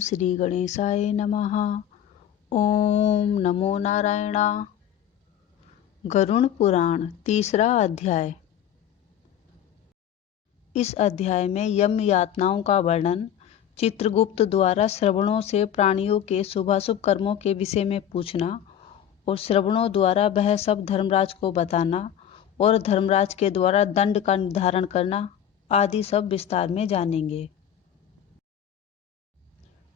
श्री गणेशाय नमः। ओम नमो नारायणा। गरुड़ पुराण तीसरा अध्याय। इस अध्याय में यम यातनाओं का वर्णन, चित्रगुप्त द्वारा श्रवणों से प्राणियों के शुभाशुभ कर्मों के विषय में पूछना और श्रवणों द्वारा वह सब धर्मराज को बताना और धर्मराज के द्वारा दंड का निर्धारण करना आदि सब विस्तार में जानेंगे।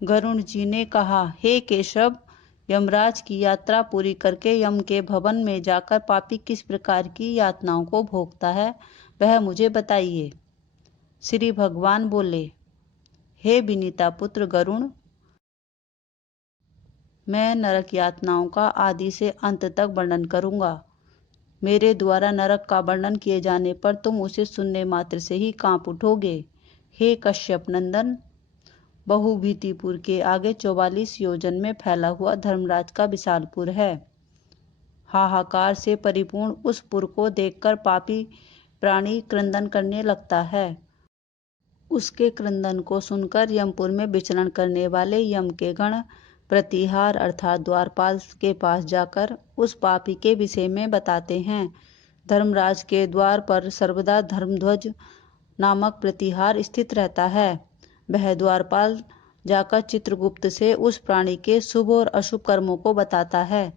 गरुड़ जी ने कहा, हे केशव, यमराज की यात्रा पूरी करके यम के भवन में जाकर पापी किस प्रकार की यातनाओं को भोगता है वह मुझे बताइए। श्री भगवान बोले, हे विनीता पुत्र गरुड़, मैं नरक यातनाओं का आदि से अंत तक वर्णन करूंगा। मेरे द्वारा नरक का वर्णन किए जाने पर तुम उसे सुनने मात्र से ही कांप उठोगे। हे कश्यप नंदन, बहुभीतिपुर के आगे 44 योजन में फैला हुआ धर्मराज का विशालपुर है। हाहाकार से परिपूर्ण उस पुर को देखकर पापी प्राणी क्रंदन करने लगता है। उसके क्रंदन को सुनकर यमपुर में विचरण करने वाले यम के गण प्रतिहार अर्थात द्वारपाल के पास जाकर उस पापी के विषय में बताते हैं। धर्मराज के द्वार पर सर्वदा धर्मध्वज नामक प्रतिहार स्थित रहता है। वह द्वारपाल जाकर चित्रगुप्त से उस प्राणी के शुभ और अशुभ कर्मों को बताता है।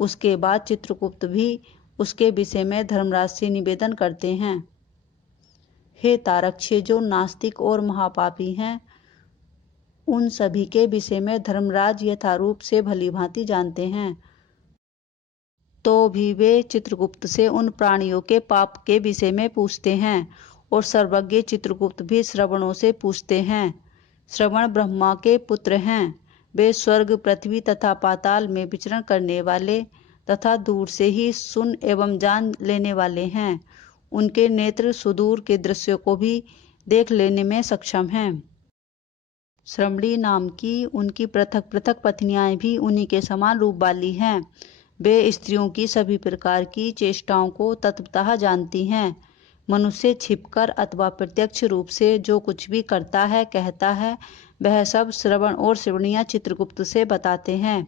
उसके बाद चित्रगुप्त भी उसके विषय में धर्मराज से निवेदन करते हैं। हे तारक्ष्य, जो नास्तिक और महापापी हैं, उन सभी के विषय में धर्मराज यथारूप से भलीभांति जानते हैं, तो भी वे चित्रगुप्त से उन प्राणियों के पाप के विषय में पूछते हैं और सर्वज्ञ चित्रगुप्त भी श्रवणों से पूछते हैं। श्रवण ब्रह्मा के पुत्र हैं। वे स्वर्ग, पृथ्वी तथा पाताल में विचरण करने वाले तथा दूर से ही सुन एवं जान लेने वाले हैं। उनके नेत्र सुदूर के दृश्यों को भी देख लेने में सक्षम हैं। श्रमणी नाम की उनकी पृथक पृथक पत्नियां भी उन्हीं के समान रूप वाली हैं। वे स्त्रियों की सभी प्रकार की चेष्टाओं को तत्वतः जानती हैं। मनुष्य छिपकर अथवा प्रत्यक्ष रूप से जो कुछ भी करता है, कहता है, वह सब श्रवण और श्रवणियां चित्रगुप्त से बताते हैं।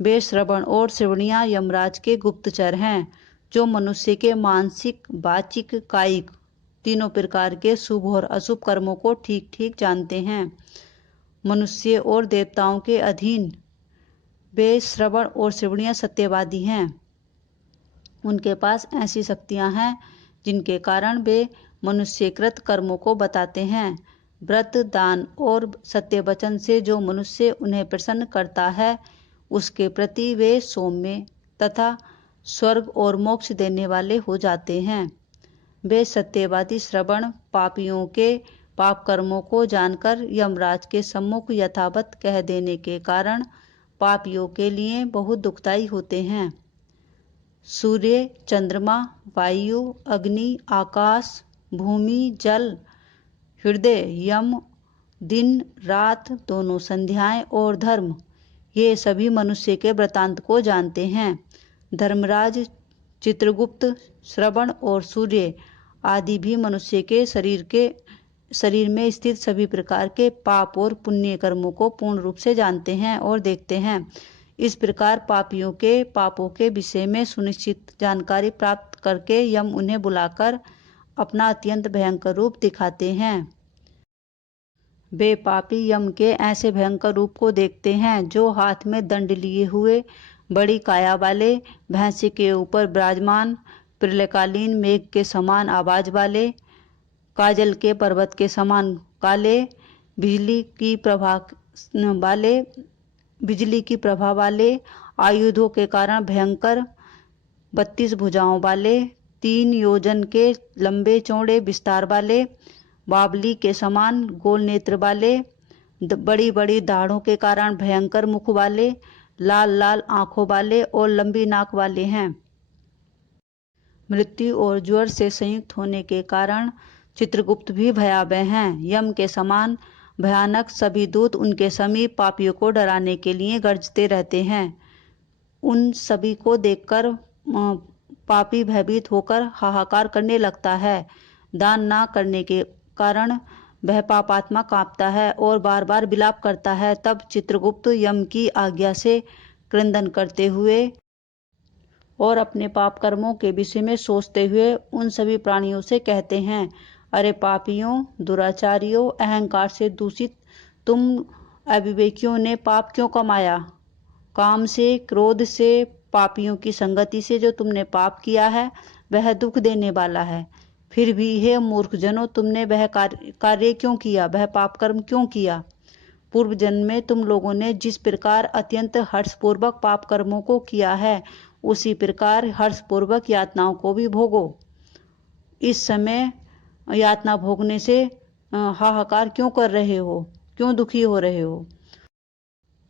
वे श्रवण और श्रवणियां यमराज के गुप्तचर हैं, जो मनुष्य के मानसिक, वाचिक, कायिक तीनों प्रकार के शुभ और अशुभ कर्मों को ठीक ठीक जानते हैं। मनुष्य और देवताओं के अधीन वे श्रवण और श्रवणियां सत्यवादी हैं। उनके पास ऐसी शक्तियां हैं जिनके कारण वे मनुष्यकृत कर्मों को बताते हैं। व्रत, दान और सत्य वचन से जो मनुष्य उन्हें प्रसन्न करता है, उसके प्रति वे सौम्य तथा स्वर्ग और मोक्ष देने वाले हो जाते हैं। वे सत्यवादी श्रवण पापियों के पाप कर्मों को जानकर यमराज के सम्मुख यथावत कह देने के कारण पापियों के लिए बहुत दुखदायी होते हैं। सूर्य, चंद्रमा, वायु, अग्नि, आकाश, भूमि, जल, हृदय, यम, दिन रात, दोनों संध्याएं और धर्म, ये सभी मनुष्य के वृतांत को जानते हैं। धर्मराज, चित्रगुप्त, श्रवण और सूर्य आदि भी मनुष्य के शरीर में स्थित सभी प्रकार के पाप और पुण्य कर्मों को पूर्ण रूप से जानते हैं और देखते हैं। इस प्रकार पापियों के पापों के विषय में सुनिश्चित जानकारी प्राप्त करके यम उन्हें बुलाकर अपना अत्यंत भयंकर रूप दिखाते हैं। वे पापी यम के ऐसे भयंकर रूप को देखते हैं, जो हाथ में दंड लिए हुए, बड़ी काया वाले, भैंसे के ऊपर विराजमान, प्रलयकालीन मेघ के समान आवाज वाले, काजल के पर्वत के समान काले, बिजली की प्रभा वाले, आयुधों के कारण भयंकर, 32 भुजाओं वाले, 3 योजन के लंबे चौड़े विस्तार वाले, बावली के समान गोल नेत्र वाले, बड़ी बड़ी दाढ़ों के कारण भयंकर मुख वाले, लाल लाल आंखों वाले और लंबी नाक वाले हैं। मृत्यु और ज्वर से संयुक्त होने के कारण चित्रगुप्त भी भयावह हैं। यम के समान भयानक सभी दूत उनके समीप पापियों को डराने के लिए गरजते रहते हैं। उन सभी को देखकर पापी भयभीत होकर हाहाकार करने लगता है। दान ना करने के कारण वह पापात्मा कांपता है और बार बार विलाप करता है। तब चित्रगुप्त यम की आज्ञा से क्रंदन करते हुए और अपने पाप कर्मों के विषय में सोचते हुए उन सभी प्राणियों से कहते हैं, अरे पापियों, दुराचारियों, अहंकार से दूषित तुम अविवेकियों ने पाप क्यों कमाया? काम से, क्रोध से, पापियों की संगति से जो तुमने पाप किया है वह दुख देने वाला है। फिर भी हे मूर्ख जनों, तुमने वह कार्य क्यों किया, वह पाप कर्म क्यों किया? पूर्व जन्म में तुम लोगों ने जिस प्रकार अत्यंत हर्षपूर्वक पाप कर्मों को किया है, उसी प्रकार हर्षपूर्वक यातनाओं को भी भोगो। इस समय यातना भोगने से हाहाकार क्यों कर रहे हो, क्यों दुखी हो रहे हो?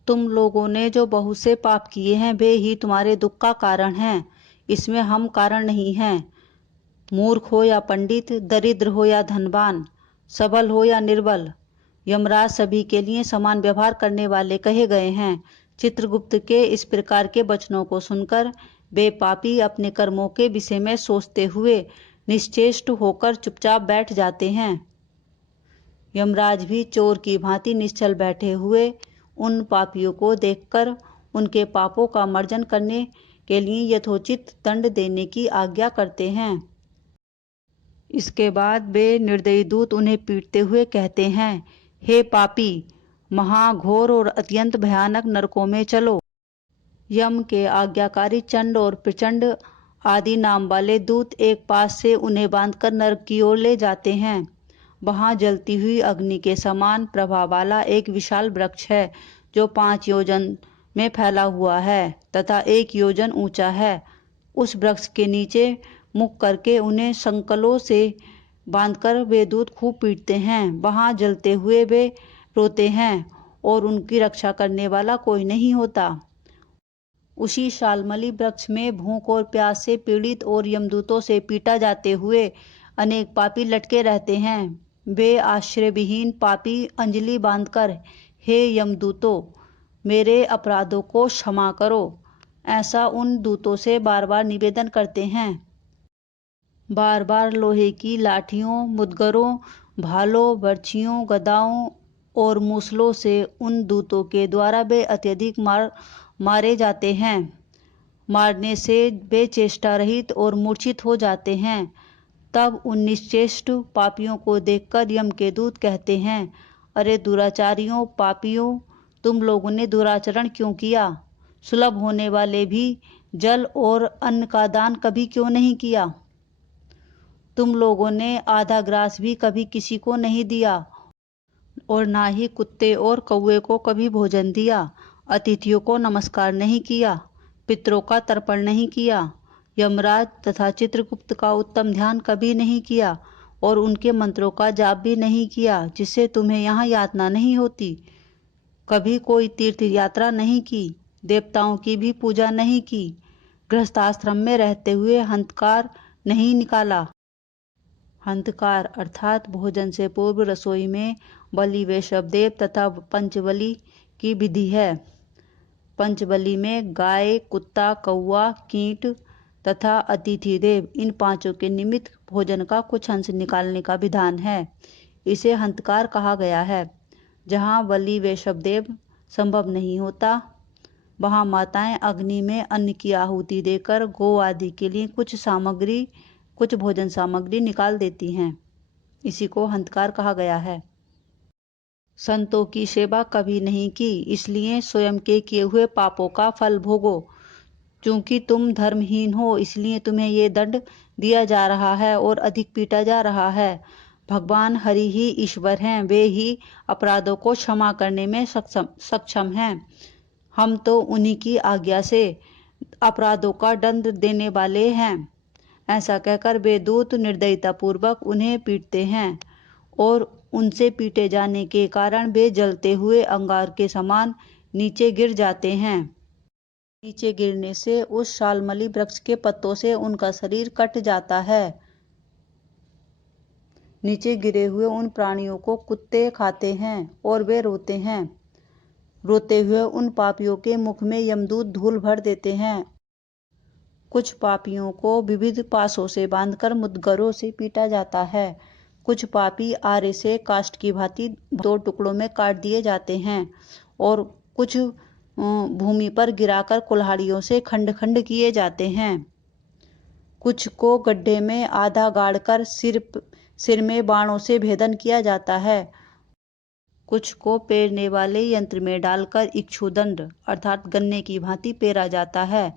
तुम लोगों ने जो बहुत से पाप किए हैं वे ही तुम्हारे दुख का कारण हैं, इसमें हम कारण नहीं हैं। मूर्ख हो या पंडित, दरिद्र हो या धनवान, सबल हो या निर्बल, यमराज सभी के लिए समान व्यवहार करने वाले कहे गए हैं। चित्रगुप्त के इस प्रकार के वचनों को सुनकर वे पापी अपने कर्मों के विषय में सोचते हुए निश्चेष्ट होकर चुपचाप बैठ जाते हैं। यमराज भी चोर की भांति निश्चल बैठे हुए उन पापियों को देखकर उनके पापों का मर्जन करने के लिए यथोचित दंड देने की आज्ञा करते हैं। इसके बाद वे निर्दयी दूत उन्हें पीटते हुए कहते हैं, हे पापी, महाघोर और अत्यंत भयानक नरकों में चलो। यम के आज्ञाकारी चंड और प्रचंड आदि नाम वाले दूत एक पास से उन्हें बांधकर नरक की ओर ले जाते हैं। वहां जलती हुई अग्नि के समान प्रभा वाला एक विशाल वृक्ष है जो 5 योजन में फैला हुआ है तथा 1 योजन ऊंचा है। उस वृक्ष के नीचे मुख करके उन्हें संकलों से बांधकर वे दूत खूब पीटते हैं। वहां जलते हुए वे रोते हैं और उनकी रक्षा करने वाला कोई नहीं होता। उसी शालमली वृक्ष में भूख और प्यास से पीड़ित और यमदूतों से पीटा जाते हुए अनेक पापी लटके रहते हैं। वे आश्रयविहीन पापी अंजलि बांधकर, हे यमदूतों, मेरे अपराधों को क्षमा करो, ऐसा उन दूतों से बार बार निवेदन करते हैं। बार बार लोहे की लाठियों, मुदगरों, भालों, बर्छियों, गदाओं और मूसलों से उन दूतों के द्वारा वे अत्यधिक मारे जाते हैं। मारने से वे चेष्टा रहित और मूर्छित हो जाते हैं। तब उन निश्चेष्ट पापियों को देखकर यम के दूत कहते हैं, अरे दुराचारियों, पापियों, तुम लोगों ने दुराचरण क्यों किया? सुलभ होने वाले भी जल और अन्न का दान कभी क्यों नहीं किया? तुम लोगों ने आधा ग्रास भी कभी किसी को नहीं दिया और ना ही कुत्ते और कौवे को कभी भोजन दिया। अतिथियों को नमस्कार नहीं किया, पितरों का तर्पण नहीं किया, यमराज तथा चित्रगुप्त का उत्तम ध्यान कभी नहीं किया और उनके मंत्रों का जाप भी नहीं किया, जिससे तुम्हें यहाँ यातना नहीं होती। कभी कोई तीर्थ यात्रा नहीं की, देवताओं की भी पूजा नहीं की, गृहस्थाश्रम में रहते हुए हंतकार नहीं निकाला। हंतकार अर्थात भोजन से पूर्व रसोई में बलि वैष्णवदेव तथा पंचबलि की विधि है। पंचबलि में गाय, कुत्ता, कौवा, कीट तथा अतिथि देव, इन 5 के निमित्त भोजन का कुछ अंश निकालने का विधान है। इसे हंतकार कहा गया है। जहाँ बलि वैष्णवदेव संभव नहीं होता, वहाँ माताएं अग्नि में अन्न की आहुति देकर गौ आदि के लिए कुछ भोजन सामग्री निकाल देती हैं। इसी को हंतकार कहा गया है। संतों की सेवा कभी नहीं की, इसलिए स्वयं के किए हुए पापों का फल भोगो। चूंकि तुम धर्महीन हो, इसलिए तुम्हें ये दंड दिया जा रहा है और अधिक पीटा जा रहा है। भगवान हरि ही ईश्वर हैं, वे ही अपराधों को क्षमा करने में सक्षम हैं। हम तो उन्हीं की आज्ञा से अपराधों का दंड देने वाले हैं। ऐसा कहकर वे दूत निर्दयतापूर्वक उन्हें पीटते हैं और उनसे पीटे जाने के कारण वे जलते हुए अंगार के समान नीचे गिर जाते हैं। नीचे गिरने से उस शालमली वृक्ष के पत्तों से उनका शरीर कट जाता है। नीचे गिरे हुए उन प्राणियों को कुत्ते खाते हैं और वे रोते हैं। रोते हुए उन पापियों के मुख में यमदूत धूल भर देते हैं। कुछ पापियों को विविध पासों से बांधकर मुदगरों से पीटा जाता है। कुछ पापी आरे से काष्ठ की भांति 2 टुकड़ों में काट दिए जाते हैं और कुछ भूमि पर गिराकर कुल्हाड़ियों से खंड खंड किए जाते हैं। कुछ को गड्ढे में आधा गाड़कर सिर में बाणों से भेदन किया जाता है। कुछ को पेरने वाले यंत्र में डालकर इक्षुदंड अर्थात गन्ने की भांति पेरा जाता है।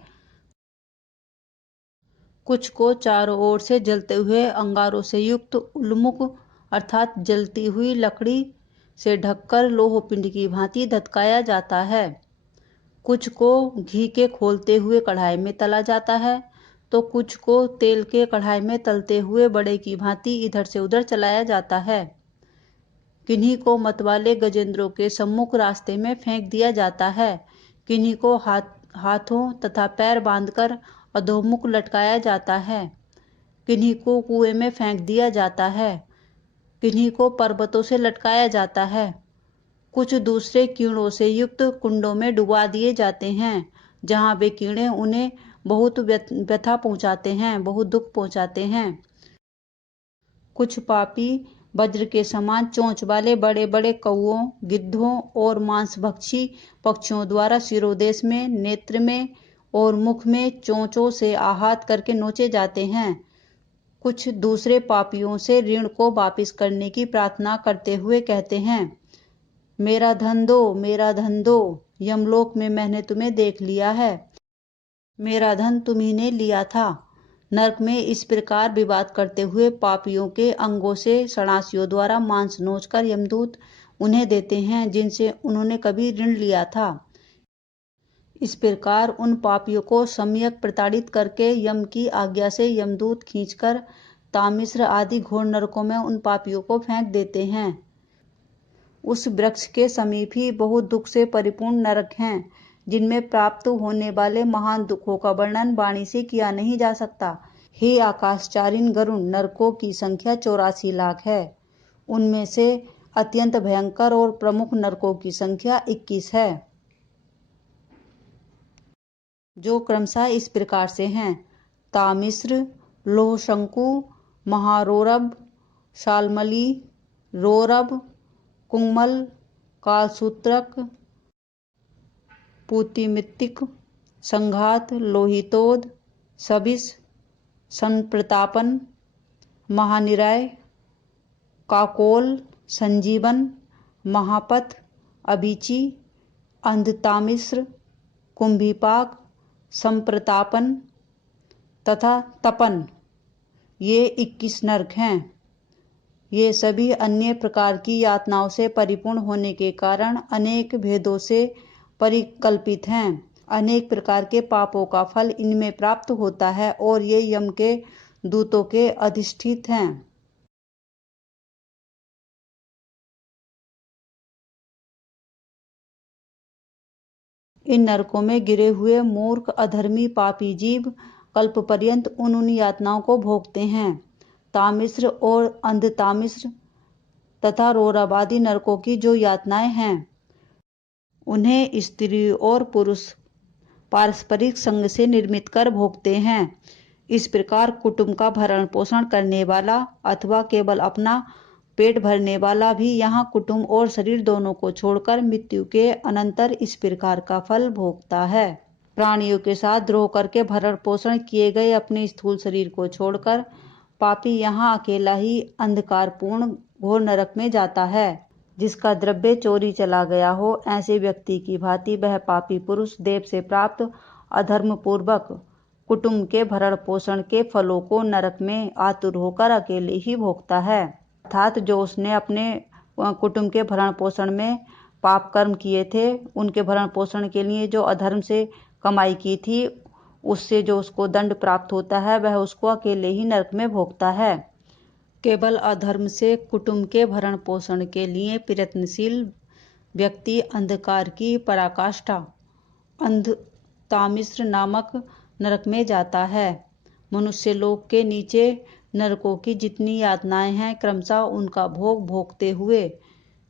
कुछ को चारों ओर से जलते हुए अंगारों से युक्त उल्मुख अर्थात जलती हुई लकड़ी से ढककर लोह पिंड की भांति धधकाया जाता है। कुछ को घी के खोलते हुए कढ़ाई में तला जाता है तो कुछ को तेल के कढ़ाई में तलते हुए बड़े की भांति इधर से उधर चलाया जाता है। किन्हीं को मतवाले गजेंद्रों के सम्मुख रास्ते में फेंक दिया जाता है। किन्हीं को हाथों तथा पैर बांधकर अधोमुख लटकाया जाता है। किन्हीं को कुएं में फेंक दिया जाता है। किन्हीं को पर्वतों से लटकाया जाता है। कुछ दूसरे कीड़ों से युक्त कुंडों में डुबा दिए जाते हैं जहां वे कीड़े उन्हें बहुत व्यथा पहुंचाते हैं, बहुत दुख पहुंचाते हैं। कुछ पापी वज्र के समान चोंच वाले बड़े बड़े कौओं, गिद्धों और मांसभक्षी पक्षियों द्वारा शिरोदेश में, नेत्र में और मुख में चोंचों से आहत करके नोचे जाते हैं। कुछ दूसरे पापियों से ऋण को वापस करने की प्रार्थना करते हुए कहते हैं, मेरा धन दो, मेरा धन दो, यमलोक में मैंने तुम्हें देख लिया है, मेरा धन तुम्ही ने लिया था। नरक में इस प्रकार विवाद करते हुए पापियों के अंगों से सन्यासियों द्वारा मांस नोचकर यमदूत उन्हें देते हैं जिनसे उन्होंने कभी ऋण लिया था। इस प्रकार उन पापियों को सम्यक प्रताड़ित करके यम की आज्ञा से यमदूत खींचकर तामिश्र आदि घोर नरकों में उन पापियों को फेंक देते हैं। उस वृक्ष के समीप ही बहुत दुख से परिपूर्ण नरक हैं जिनमें प्राप्त होने वाले महान दुखों का वर्णन वाणी से किया नहीं जा सकता। हे आकाशचारिण गरुण, नरकों की संख्या 84 लाख है। उनमें से अत्यंत भयंकर और प्रमुख नरकों की संख्या 21 है जो क्रमशः इस प्रकार से हैं: तामिश्र, लोहशंकु, महारोरब, शाल्मली, रोरब, कुंमल, कालसूत्रक, पूतिमित्तिक, संघात, लोहितोद, सबिस, संप्रतापन, महानिराय, काकोल, संजीवन, महापथ, अबीची, अंधतामिश्र, कुंभीपाक, संप्रतापन तथा तपन, ये 21 नरक हैं। ये सभी अन्य प्रकार की यातनाओं से परिपूर्ण होने के कारण अनेक भेदों से परिकल्पित हैं। अनेक प्रकार के पापों का फल इनमें प्राप्त होता है और ये यम के दूतों के अधिष्ठित हैं। इन नरकों में गिरे हुए मूर्ख अधर्मी पापी जीव कल्प पर्यंत उन यातनाओं को भोगते हैं। तामिश्र और अंधतामिश्र तथा रोरब आदि नरकों की जो यातनाएं हैं उन्हें स्त्री और पुरुष पारस्परिक संग से निर्मित कर भोगते हैं। इस प्रकार कुटुंब का भरण पोषण करने वाला अथवा केवल अपना पेट भरने वाला भी यहाँ कुटुंब और शरीर दोनों को छोड़कर मृत्यु के अनंतर इस प्रकार का फल भोगता है। प्राणियों के साथ द्रोह करके भरण पोषण किए गए अपने स्थूल शरीर को छोड़कर पापी यहाँ अकेला ही अंधकारपूर्ण घोर नरक में जाता है। जिसका द्रव्य चोरी चला गया हो, ऐसे व्यक्ति की भांति वह पापी पुरुष देव से प्राप्त अधर्म पूर्वक कुटुंब के भरण पोषण के फलों को नरक में आतुर होकर अकेले ही भोगता है। अर्थात जो उसने अपने कुटुंब के भरण पोषण में पाप कर्म किए थे, उनके भरण पोषण के लिए जो अधर्म से कमाई की थी, उससे जो उसको दंड प्राप्त होता है वह उसको अकेले ही नरक में भोगता है। केवल अधर्म से कुटुंब के भरण पोषण के लिए प्रयत्नशील व्यक्ति अंधकार की पराकाष्ठा अंधतामिश्र नामक नरक में जाता है। मनुष्य लोक के नीचे नरकों की जितनी यातनाएं हैं, क्रमशः उनका भोग भोगते हुए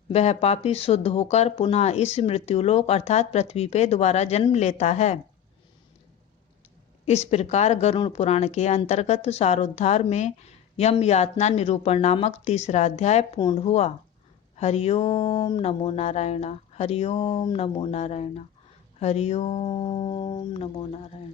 वह पापी शुद्ध होकर पुनः इस मृत्युलोक अर्थात पृथ्वी पे दोबारा जन्म लेता है। इस प्रकार गरुड़ पुराण के अंतर्गत सारोद्धार में यम यातना निरूपण नामक तीसरा अध्याय पूर्ण हुआ। हरिओम नमो नारायण, हरिओम नमो नारायण, हरिओम नमो नारायण।